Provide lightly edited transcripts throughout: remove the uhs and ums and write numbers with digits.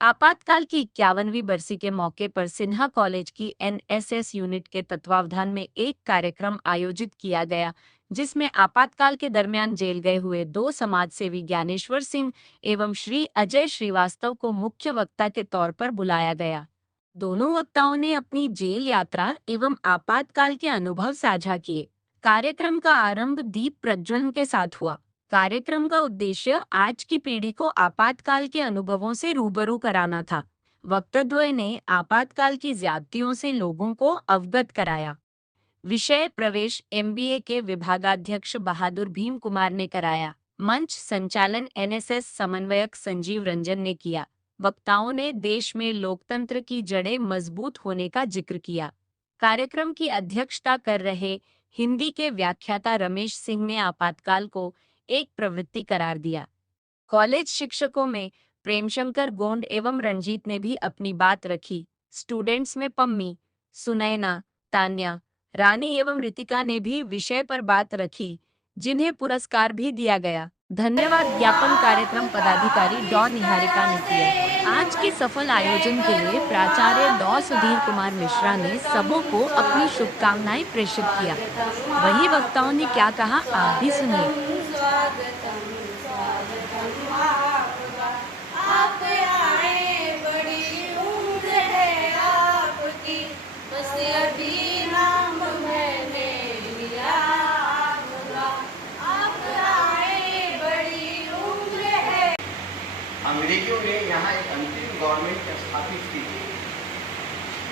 आपातकाल की 51वीं बरसी के मौके पर सिन्हा कॉलेज की एनएसएस यूनिट के तत्वावधान में एक कार्यक्रम आयोजित किया गया, जिसमें आपातकाल के दरमियान जेल गए हुए दो समाजसेवी ज्ञानेश्वर सिंह एवं श्री अजय श्रीवास्तव को मुख्य वक्ता के तौर पर बुलाया गया। दोनों वक्ताओं ने अपनी जेल यात्रा एवं आपातकाल के अनुभव साझा किए। कार्यक्रम का आरंभ दीप प्रज्वलन के साथ हुआ। कार्यक्रम का उद्देश्य आज की पीढ़ी को आपातकाल के अनुभवों से रूबरू कराना था। वक्तव्य ने आपातकाल की ज्यादतियों से लोगों को अवगत कराया। विषय प्रवेश एमबीए के विभागाध्यक्ष बहादुर भीम कुमार ने कराया। मंच संचालन एनएसएस समन्वयक संजीव रंजन ने किया। वक्ताओं ने देश में लोकतंत्र की जड़ें मजबूत होने का जिक्र किया। कार्यक्रम की अध्यक्षता कर रहे हिंदी के व्याख्याता रमेश सिंह ने आपातकाल को एक प्रवृत्ति करार दिया। कॉलेज शिक्षकों में प्रेमशंकर गोंड एवं रंजीत ने भी अपनी बात रखी। स्टूडेंट्स में पम्मी, सुनैना, तान्या, रानी एवं रितिका ने भी विषय पर बात रखी, जिन्हें पुरस्कार भी दिया गया। धन्यवाद ज्ञापन कार्यक्रम पदाधिकारी डॉ निहारिका ने किया। आज के सफल आयोजन के लिए प्राचार्य डॉ सुधीर कुमार मिश्रा ने सबों को अपनी शुभकामनाएं प्रेषित किया। वही वक्ताओं ने क्या कहा, आप भी सुनिए। आप आए, बड़ी उम्र है आपकी, बस अभी नाम मैंने लिया आपका। आप आए, बड़ी उम्र है। अंग्रेजों ने यहाँ एक अंतरिम गवर्नमेंट स्थापित की थी,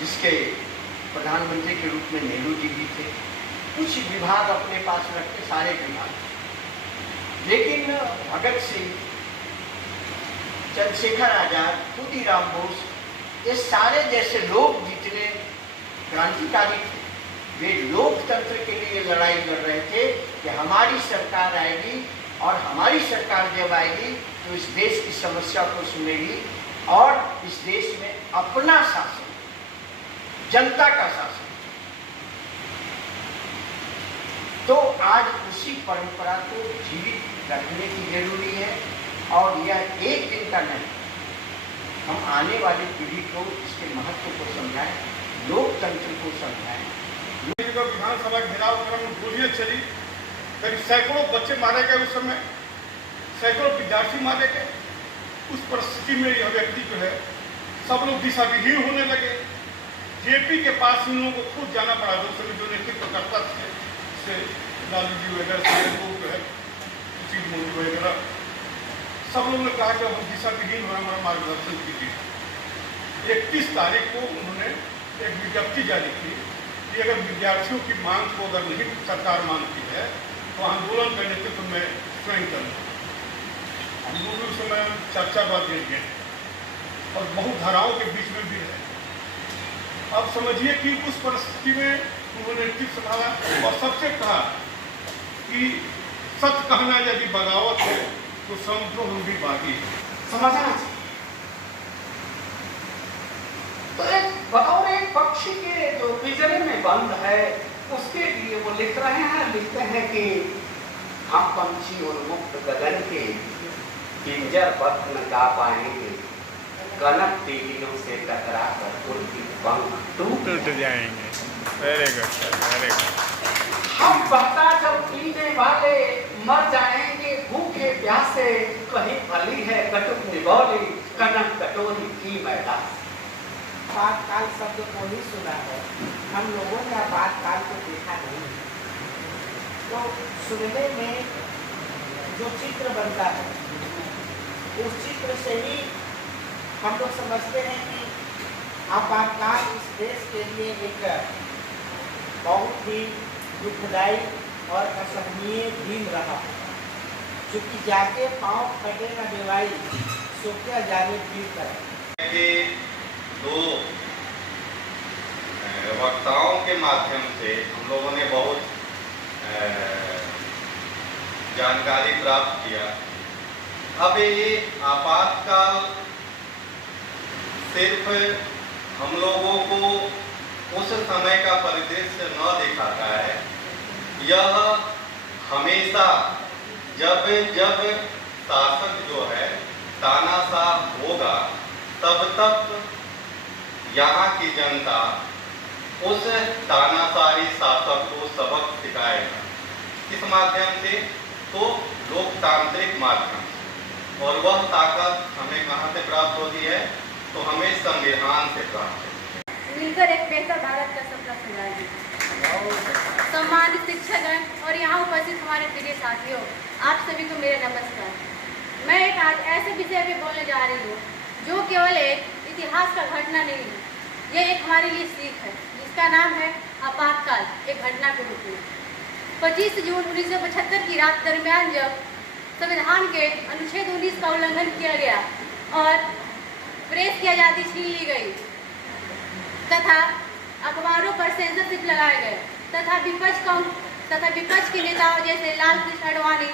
जिसके प्रधानमंत्री के रूप में नेहरू जी भी थे। कुछ विभाग अपने पास रखते, सारे विभाग, लेकिन भगत सिंह, चंद्रशेखर आजाद, खुदीराम बोस, ये सारे जैसे लोग जितने क्रांतिकारी थे, वे लोकतंत्र के लिए लड़ाई लड़ रहे थे कि हमारी सरकार आएगी और हमारी सरकार जब आएगी तो इस देश की समस्या को सुनेगी और इस देश में अपना शासन, जनता का शासन। तो आज उसी परंपरा को जीवित रखने की जरूरी है और यह एक दिन का नहीं, हम आने वाली पीढ़ी को इसके महत्व को समझाएं, लोकतंत्र को समझाएं। विधानसभा घेराव क्रम में गोलियां चली, करीब सैकड़ों बच्चे मारे गए, उस समय सैकड़ों विद्यार्थी मारे गए। उस परिस्थिति में यह व्यक्ति जो है, सब लोग दिशाविहीन होने लगे। जेपी के पास इन लोगों को खुद जाना पड़ा, उस समय जो नेतृत्व करता थे, लालू जी वगैरह लोग जो है, सुशील मोदी वगैरह, सब लोगों ने कहा कि हम दिशाविहीन हो, हमारा मार्गदर्शन कीजिए। 31 तारीख को उन्होंने एक विज्ञप्ति जारी की कि अगर विद्यार्थियों की मांग को अगर नहीं सरकार मानती है तो आंदोलन का नेतृत्व में स्वयं करना। हम लोग उस समय चर्चा बात गए और बहुत धाराओं के बीच में भी है। अब समझिए कि उस परिस्थिति में उन्होंने नेतृत्व संभाला और सबसे कहा कि सच कहना यदि बगावत है तो समझो हम भी बागी है। समझना तो एक बतौर एक पक्षी के जो पिंजरे में बंद है, उसके लिए वो लिख रहे हैं, लिखते हैं कि हम पंछी और मुक्त गगन के पिंजरबद्ध न गा पाएंगे, कनक टीलियों से टकरा कर उनकी पंख टूट जाएंगे। Very good, very good. हम बहता जब पीने वाले मर जाएंगे भूखे प्यासे, कहीं भली है कटुक निगौली, कनक कटोरी की मैदान। आपातकाल शब्द को ही सुना है, हम लोगों ने आपातकाल को देखा नहीं। तो सुनने में जो चित्र बनता है, उस चित्र से ही हम लोग समझते हैं कि आपातकाल इस देश के लिए एक बहुत ही दुखदायी और असहनीय दिन रहा, क्योंकि जाके पाँव फटे न देवाई, सोचा जाने पीर करे। दो वक्ताओं के माध्यम से हम लोगों ने बहुत जानकारी प्राप्त किया। अब ये आपातकाल सिर्फ हम लोगों को उस समय का परिदृश्य न दिखाता है, यह हमेशा जब जब शासक जो है तानाशाह होगा तब तक यहाँ की जनता उस तानाशाही शासक को सबक सिखाएगा। किस माध्यम से? तो लोकतांत्रिक माध्यम से। और वह ताकत हमें कहाँ से प्राप्त होती है? तो हमें संविधान से प्राप्त होती है। मिलकर एक बेहतर भारत का सपना सजाएंगे। सम्मानित शिक्षकगण और यहाँ उपस्थित हमारे प्रिय साथियों, आप सभी को मेरा नमस्कार। मैं एक आज ऐसे विषय पे बोलने जा रही हूँ जो केवल एक इतिहास का घटना नहीं है, यह एक हमारे लिए सीख है जिसका नाम है आपातकाल, एक घटना के रूप में। 25 जून 1975 की रात दरमियान जब संविधान के अनुच्छेद 19 का उल्लंघन किया गया और प्रेस की आज़ादी छीन ली गई तथा अखबारों पर सेंसरशिप लगाए गए तथा विपक्ष के नेताओं जैसे लाल कृष्ण आडवाणी,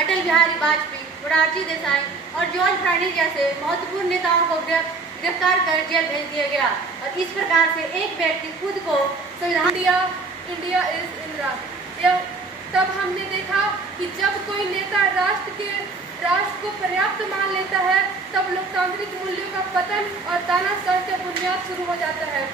अटल बिहारी वाजपेयी, मोरारजी देसाई और जॉर्ज फर्नांडिस जैसे महत्वपूर्ण नेताओं को गिरफ्तार कर जेल भेज दिया गया। और इस प्रकार से एक व्यक्ति खुद को संविधान इंडिया इज इंदिरा। तब हमने देखा कि जब कोई नेता राष्ट्र को पर्याप्त मान लेता है तब लोकतांत्रिक मूल्यों का पतन और तानाशाह का बुनियाद शुरू हो जाता है।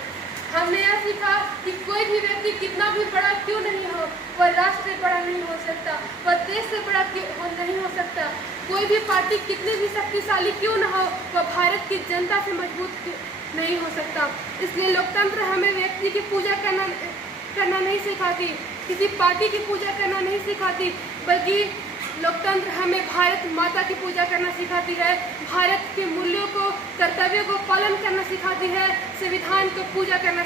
हमने यह सीखा कि कोई भी व्यक्ति कितना भी बड़ा क्यों नहीं हो, वह राष्ट्र से बड़ा नहीं हो सकता, वह देश से बड़ा नहीं हो सकता। कोई भी पार्टी कितनी भी शक्तिशाली क्यों न हो, वह भारत की जनता से मजबूत नहीं हो सकता। इसलिए लोकतंत्र हमें व्यक्ति की पूजा करना नहीं सिखाती, किसी पार्टी की पूजा करना नहीं सिखाती, बल्कि लोकतंत्र हमें भारत माता की पूजा करना सिखाती है, भारत के मूल्यों को, कर्तव्यों को पालन करना सिखाती है, संविधान को पूजा करना